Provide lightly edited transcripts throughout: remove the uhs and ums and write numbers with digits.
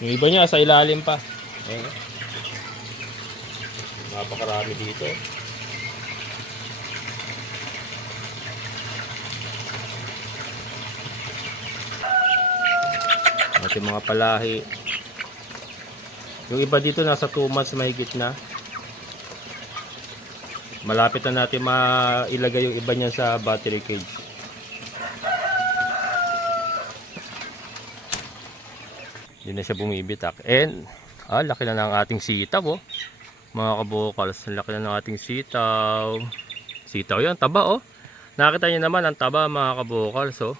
Yung iba niya sa ilalim pa. Ayan. Napakarami dito. Ating mga palahi. Yung iba dito nasa 2 months mahigit na. Malapit na natin mailagay yung iba niyan sa battery cage. Hindi na siya bumibitak. And laki na ng ating sitaw, oh. Mga kabukals, laki na ng ating sitaw. Sitaw yan, taba, oh. Nakita niyo naman ang taba, mga kabukals, oh.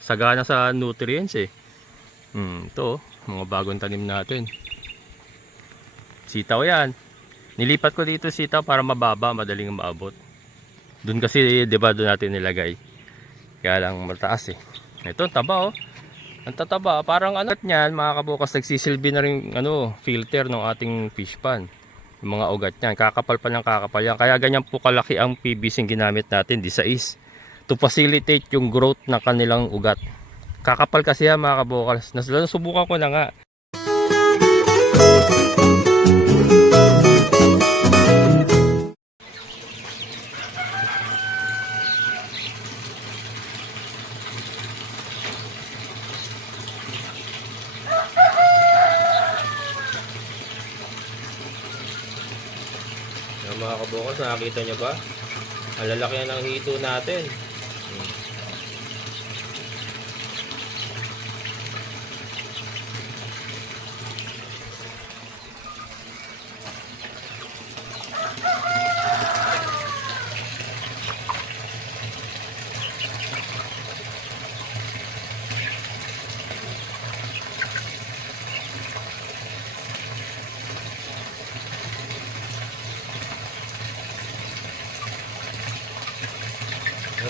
Sagana sa nutrients, eh. Ito, oh, mga bagong tanim natin. Sitaw yan. Nilipat ko dito sitaw para mababa, madaling maabot. Doon kasi, di ba, doon natin nilagay. Kaya lang mataas, eh. Ito, taba, oh. Ang tataba, parang ano niyan, mga kabukas, nagsisilbi na rin filter ng ating fish pan. Yung mga ugat niyan, kakapal pa ng kakapal yan. Kaya ganyan po kalaki ang PVC ginamit natin, di size, to facilitate yung growth ng kanilang ugat. Kakapal kasi yan, mga kabukas. Nasubukan ko na nga. Mga kabukas, nakakita nyo ba? Ang lalaki na ng hito natin.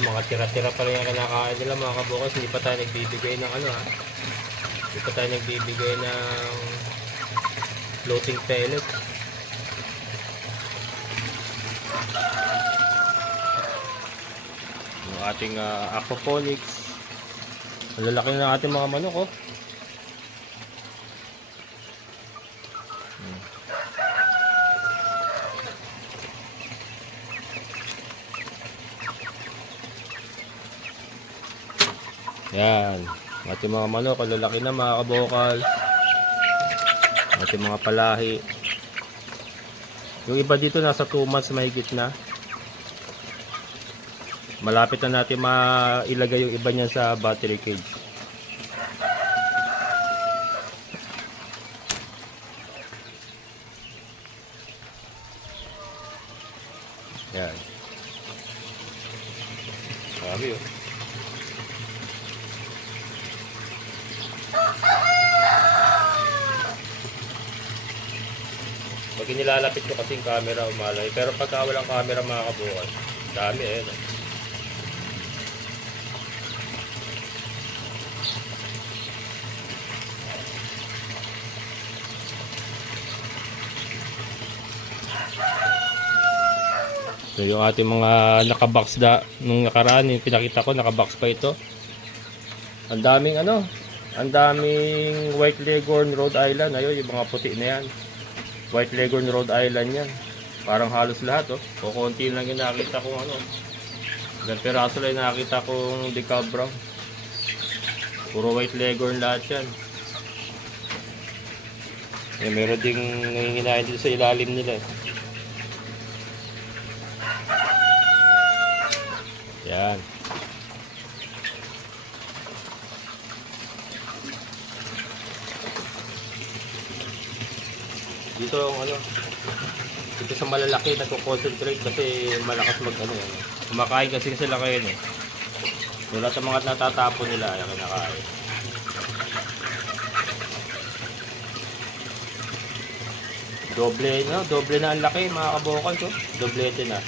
Mga tira-tira pa rin yung kinakain nila, mga kabukas. Hindi pa tayo nagbibigay ng hindi pa tayo nagbibigay ng floating pellet. Yung ating aquaponics. Ang lalaki na ng ating mga manok, oh. Yan, ating mga manok, lalaki na, mga kabukal. Ating mga palahi. Yung iba dito nasa 2 months mahigit na. Malapit na natin mailagay yung iba niyan sa battery cage. Yan. Sabi, oh. Pag nilalapit ko kasing camera, umalay. Pero pagka walang camera, mga kabukas, dami, eh. No? So yung ating mga nakabox nung nakaraan, yung pinakita ko, nakabox pa ito. Ang daming ang daming White Leghorn Rhode Island. Ayun, yung mga puti na yan. White Leghorn Rhode Island yan. Parang halos lahat, oh. Kukunti lang yung nakita kong ilang piraso lang yung nakita kong decal brown. Puro White Leghorn lahat yan. Meron ding nanginginain dito sa ilalim nila, eh. Yan. Dito dito sa malalaki nagko-concentrate kasi malakas kumakain kasi sila kayo, eh. Wala sa mga natatapon nila ay kinakain. Doble na ang laki, mga kabukal, so. Doblete na.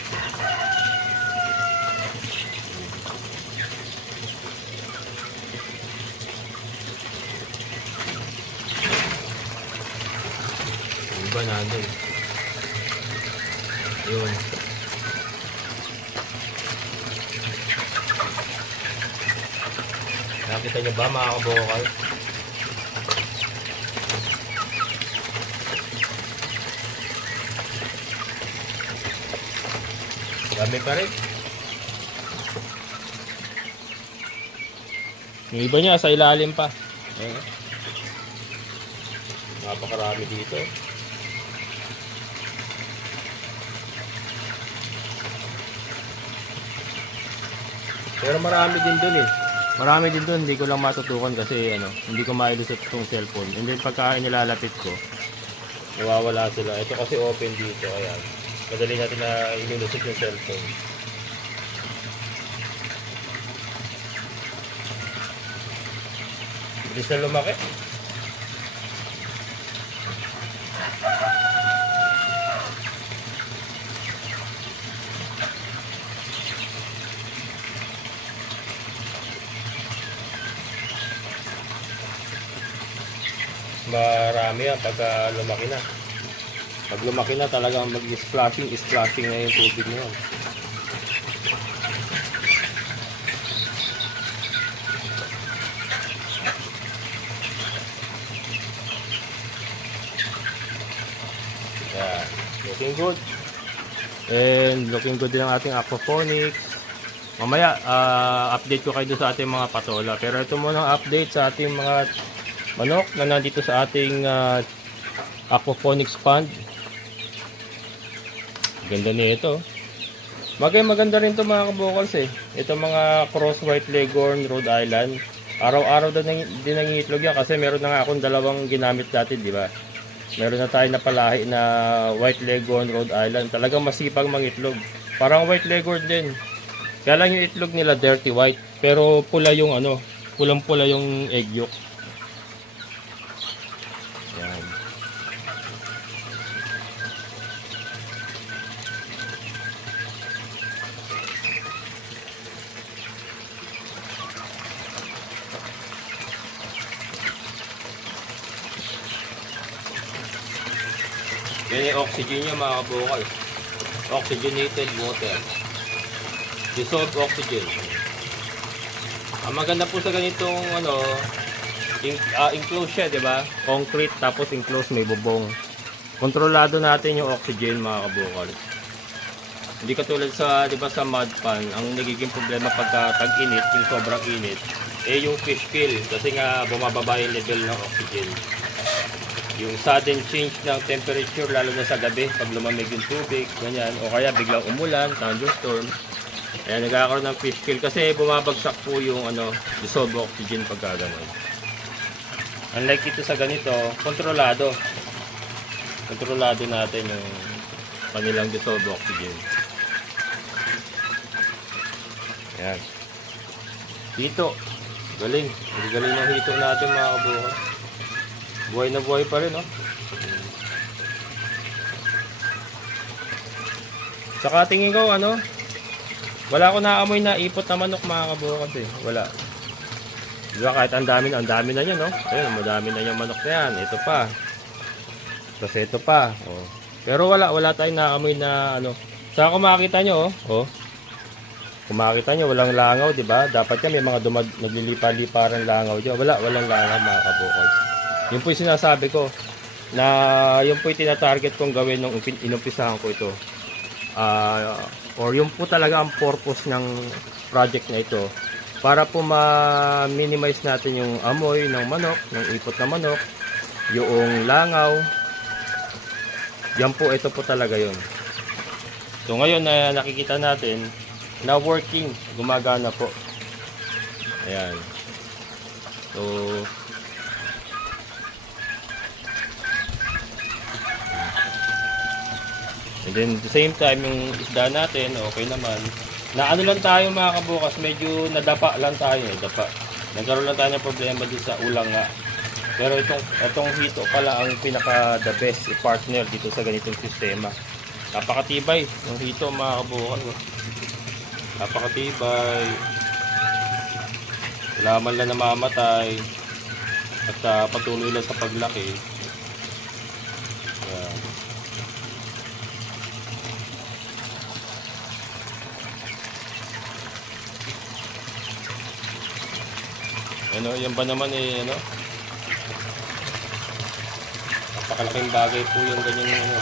Iba na din. Yun. Nakita nyo ba, mga kabukal? Dami pa rin. Yung iba niya sa ilalim pa. Ayan. Napakarami dito. Pero marami din dun eh. Marami din dun, hindi ko lang matutukan kasi ano, hindi ko mailusot itong cellphone. And then pagka nilalapit ko, nawawala sila. Ito kasi open dito, ayan. Madali natin na ilulusot yung cellphone. Bilis na lumaki. Marami yan pagka lumaki na. Pag lumaki na talagang mag-splashing na yung tubig na yun. Yeah, looking good. And looking good din ang ating aquaponics. Mamaya, update ko kayo sa ating mga patola. Pero ito muna ang update sa ating mga manok na nandito sa ating aquaponics pond. Ganda niya ito. Maganda rin ito mga kabukals eh. Ito mga cross white leghorn Rhode Island. Araw-araw din nangiitlog yan kasi meron na nga akong dalawang ginamit dati, di ba? Meron na tayo na palahi na white leghorn Rhode Island. Talagang masipag mangitlog. Parang white leghorn din. Kaya lang yung itlog nila dirty white. Pero pula yung ano, pulang-pula yung egg yolk. Yan. Yan yung oxygen niya mga kabukal. Oxygenated water. Dissolved oxygen. Ang maganda po sa ganitong ano, enclosed siya, di ba? Concrete tapos enclosed may bubong. Kontrolado natin yung oxygen mga kabukal. Hindi katulad sa, di ba, sa mud pan, ang nagiging problema pagka tag-init, yung sobrang init, eh yung fish kill kasi nga bumababa yung level ng oxygen. Yung sudden change ng temperature lalo na sa gabi pag lumamig yung tubig, ganyan, o kaya biglang umulan, thunderstorm. Ayan, nagkakaroon ng fish kill kasi bumabagsak po yung ano, dissolved oxygen pagka gano'n. Unlike ito sa ganito, kontrolado. Kontrolado natin yung kanilang dissolved oxygen. Ayan. Hito. Galing. Hindi galing ng hito natin mga kabuhay. Buhay na buhay pa rin, no? Saka tingin ko, ano, wala ko naamoy na ipot na manok mga kabukas eh. Wala. Diba kahit ang dami na yan, no? Ayun, madami na yung manok na yan. Ito pa. Kasi ito pa. Oh. Pero wala tayong naamoy na ano. Saka kung makikita nyo, oh. Kung makikita nyo, walang langaw, diba? Dapat yan may mga naglilipa-liparang langaw dyan. Walang langaw mga kabukas. Yun po yung sinasabi ko. Na yun po yung tinatarget kong gawin nung inumpisahan ko ito. Or yung po talaga ang purpose ng project na ito para po ma-minimize natin yung amoy ng manok, ng ipot na manok, yung langaw. Yan po, ito po talaga yun. So ngayon na nakikita natin na working, gumagana po. Ayan. So and then at the same time yung isda natin okay naman. Na ano lang tayo mga kabukas, medyo nadapa lang tayo, dapa. Nagkaroon lang tayo ng problema dito sa ulang nga. Pero itong hito pala ang pinaka the best partner dito sa ganitong sistema. Napakatibay ng hito mga kabukas. Napakatibay. Wala man lang namamatay. At patuloy lang sa paglaki. Ayan. Ano, yan ba naman eh, ano? Napakalaking bagay po yung ganyan ano.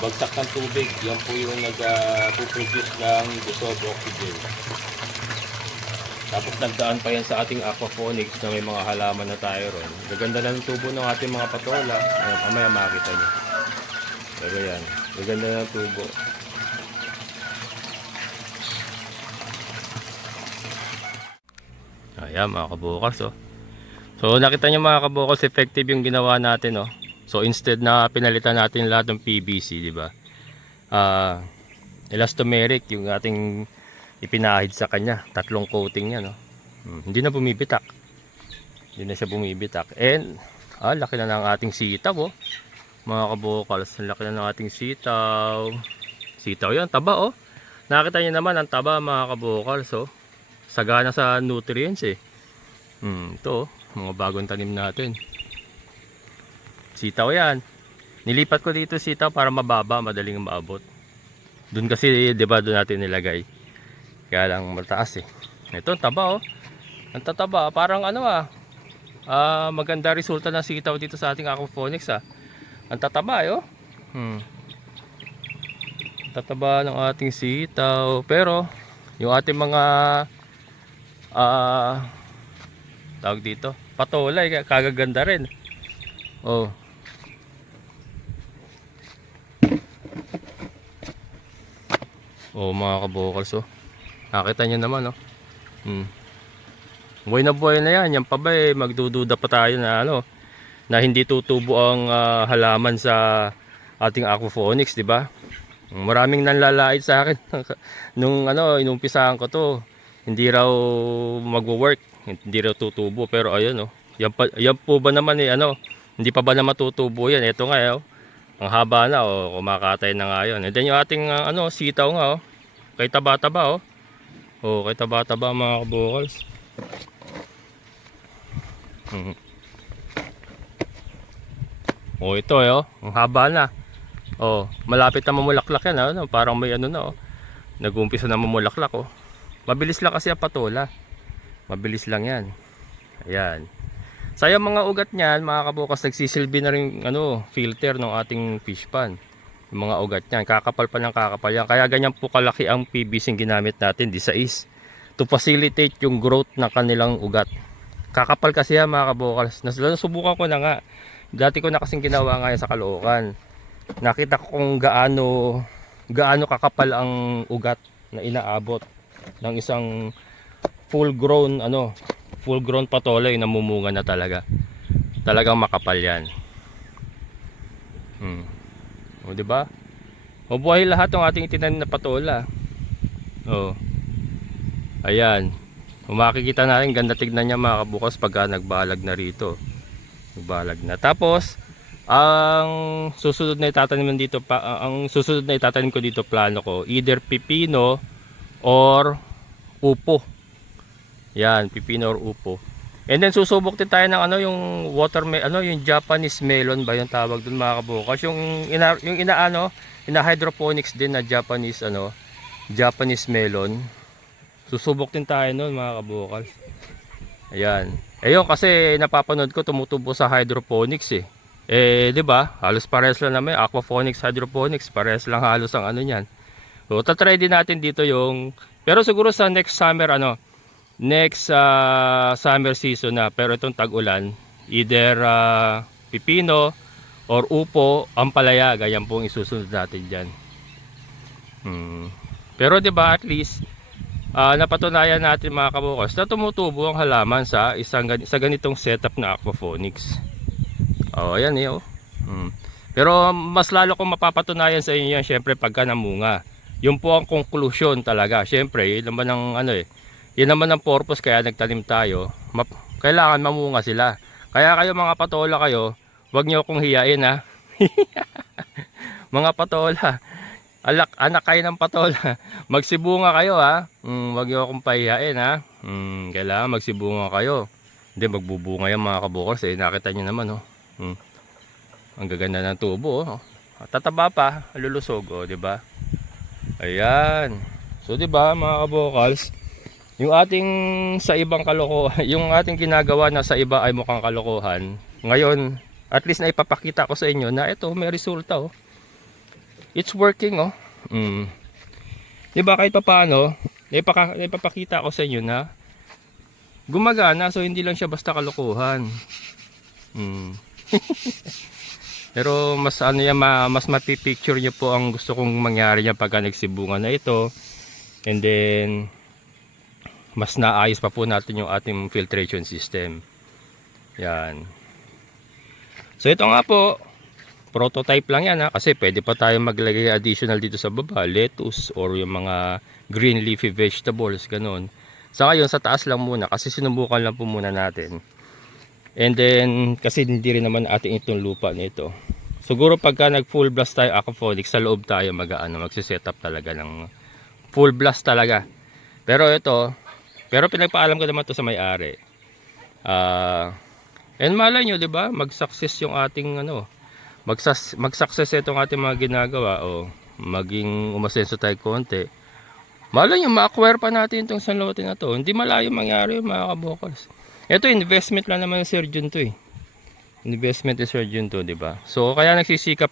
bagsak ng tubig. Yan po yung nag-produce ng dissolved oxygen. Tapos nagdaan pa yan sa ating aquaponics na may mga halaman na tayo ron. Gaganda na ng tubo ng ating mga patola. Ayan, mamaya makita nyo. Pero yan, gaganda na ng tubo. Ayan mga kabukals, oh. So nakita nyo mga kabukals, effective yung ginawa natin, oh. So instead na pinalitan natin lahat ng PVC, di ba? Elastomeric yung ating ipinahid sa kanya. 3 coating yan, oh. Hindi na bumibitak. Hindi na siya bumibitak. And laki na ng ating sitaw, oh. Mga kabukals, laki na ng ating sitaw. Sitaw yan, taba, oh. Nakita nyo naman ang taba mga kabukals, oh. Sagana sa nutrients, eh. Ito, mga bagong tanim natin. Sitaw yan. Nilipat ko dito sitaw para mababa, madaling maabot. Doon kasi, 'di ba, doon natin nilagay. Kaya lang mataas, eh. Ito, taba, oh. Ang tataba, parang ano, maganda resulta ng sitaw dito sa ating aquaponics, ah. Ang tataba, oh. Tataba ng ating sitaw. Pero yung ating mga tawag dito, patolay, kagaganda rin. Oh. Oh mga kabukals, oh. Nakita nyo naman, oh. Buhay na yan. Yan pa ba, magdududa pa tayo na ano, na hindi tutubo ang halaman sa ating aquaponics, di ba? Maraming nanlalait sa akin nung inumpisahan ko to. Hindi raw magwo-work, hindi raw tutubo, pero ayun, oh. Yan po ba naman, hindi pa ba na matutubo yan? Ito nga, oh. Ang haba na, oh, kumakatay na nga yun. And then yung ating sitaw nga, oh. Kay taba-taba, oh. Oh, kay taba-taba mga kabukals. Oh, ito, oh. Ang haba na. Oh, malapit na mamulaklak yan, oh. Parang may na, oh. Nag-uumpisa na mamulaklak, oh. Mabilis lang kasi ang patola. Mabilis lang yan. Ayan. Sayang mga ugat niyan, mga kabukas, nagsisilbi na rin filter ng ating fish pan. Yung mga ugat niyan, kakapal pa ng kakapal yan. Kaya ganyan po kalaki ang PVC ginamit natin, di sais, to facilitate yung growth ng kanilang ugat. Kakapal kasi yan mga kabukas. Nasubukan ko na nga. Dati ko na kasing ginawa nga yan sa Caloocan. Nakita ko kung gaano kakapal ang ugat na inaabot ng isang full grown patola yung namumunga na talaga. Talagang makapal yan. O, di ba? O, buhay lahat ng ating itinanim na patola. O. Ayan. Makikita natin, ganda tignan niya mga kabukas pagka nagbalag na rito. Nagbalag na. Tapos, ang susunod na itatanim ko dito, plano ko, either pipino or upo. Yan, pipino or upo. And then susubok din tayo ng yung yung Japanese melon ba yung tawag doon mga kabukas, yung hydroponics din na Japanese melon. Susubok din tayo noon mga kabukas. Ayan. Ayun kasi napapanood ko tumutubo sa hydroponics, eh. 'Di ba? Halos parehas lang naman, aquaponics, hydroponics, parehas lang halos ang niyan. So, tatry din natin dito pero siguro sa next summer summer season na, pero itong tag-ulan, either pipino or upo, ampalaya, ganyan pong isusunod natin diyan. Pero 'di ba, at least napatunayan natin mga kabukas na tumutubo ang halaman sa ganitong setup na aquaponics. Oh, ayan, oh. Pero mas lalo kong mapapatunayan sa inyo yan syempre pagka namunga. Yun po ang conclusion talaga. Syempre, yun naman ang yun naman ang purpose kaya nagtanim tayo. Kailangan mamunga sila. Kaya kayo mga patola kayo, wag niyo akong hiyain, ha. Mga patola, anak kayo ng patola. Magsibunga kayo, ha. Wag niyo akong pahiyain, ha. Kailangan magsibunga kayo. Hindi, magbubunga yan mga kabukals, eh. Nakita niyo naman, oh. Ang gaganda ng tubo, oh. Tataba pa, lulusog, oh, 'di ba? Ayan. So 'di ba mga kabukals, yung ating sa ibang kalokohan, yung ating ginagawa na sa iba ay mukhang kalokohan. Ngayon, at least na ipapakita ko sa inyo na ito may resulta, oh. it's working, oh. Diba kahit pa paano, ipapakita ko sa inyo na gumagana, so hindi lang siya basta kalokohan. Pero mas ano yan, mas mapipicture nyo po ang gusto kong mangyari niya pagka nagsibungan na ito. And then mas naayos pa po natin yung ating filtration system. Yan. So ito nga po, prototype lang yan, ha, kasi pwede pa tayo maglagay additional dito sa baba, lettuce or yung mga green leafy vegetables, ganun. Sa ngayon sa taas lang muna kasi sinubukan lang po muna natin. And then kasi hindi rin naman ating itong lupa nito. Siguro pagka nag full blast tayo aquaponics, sa loob tayo magse-set up talaga ng full blast talaga. Pero pinagpaalam ko naman to sa may-ari. And malay nyo, 'di ba? Mag-success yung ating mag-success itong ating mga ginagawa, o maging umasenso tayo konti. Malay nyo, ma-acquire pa natin itong sanlote na to. Hindi malayo mangyari, mga kabokals. Ito, investment lang naman ng Sir Jun to, eh. Investment ni Sir Jun to, 'di ba? So kaya nagsisikap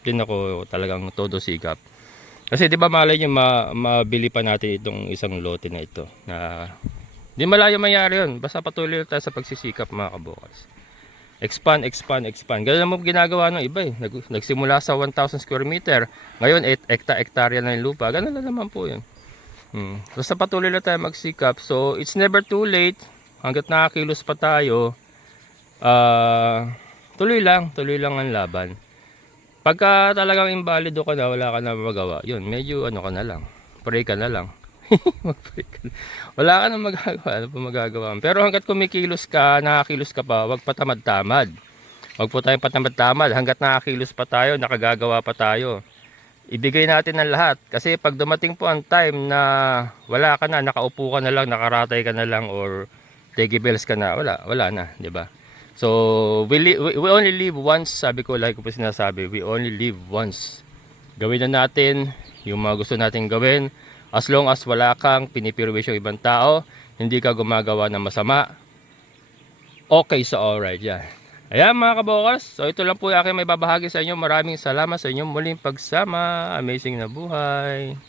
din ako, talagang todo sikap. Kasi 'di ba malay nyo, mabili pa natin itong isang lote na ito. Na di malayo mangyari 'yun. Basta patuloy tayo sa pagsisikap, mga kabokals. Expand. Ganun naman ginagawa ng iba, eh. Nagsimula sa 1,000 square meter. Ngayon, hektarya na yung lupa. Ganun lang naman po 'yun. Basta patuloy lang tayo magsikap. So it's never too late. Hanggat nakakilos pa tayo, tuloy lang ang laban. Pagka talagang invalido ka na, wala ka na magawa, yun, medyo ka na lang, pray ka na lang. Wala ka na magagawa, ano pa magagawa. Pero hanggat kumikilos ka, nakakilos ka pa, wag patamad-tamad. Wag po tayong patamad-tamad. Hanggat nakakilos pa tayo, nakagagawa pa tayo, ibigay natin ang lahat. Kasi pag dumating po ang time na wala ka na, nakaupo ka na lang, nakaratay ka na lang, or tegibels ka na, wala na, 'di ba? So we only live once. Sabi ko, like ko po sinasabi, we only live once. Gawin na natin yung mga gusto natin gawin. As long as wala kang pinipirwisyo ibang tao, hindi ka gumagawa ng masama, okay, so alright yan. Ayan, mga kabokals, so ito lang po yung aking may babahagi sa inyo. Maraming salamat sa inyong muling pagsama. Amazing na buhay.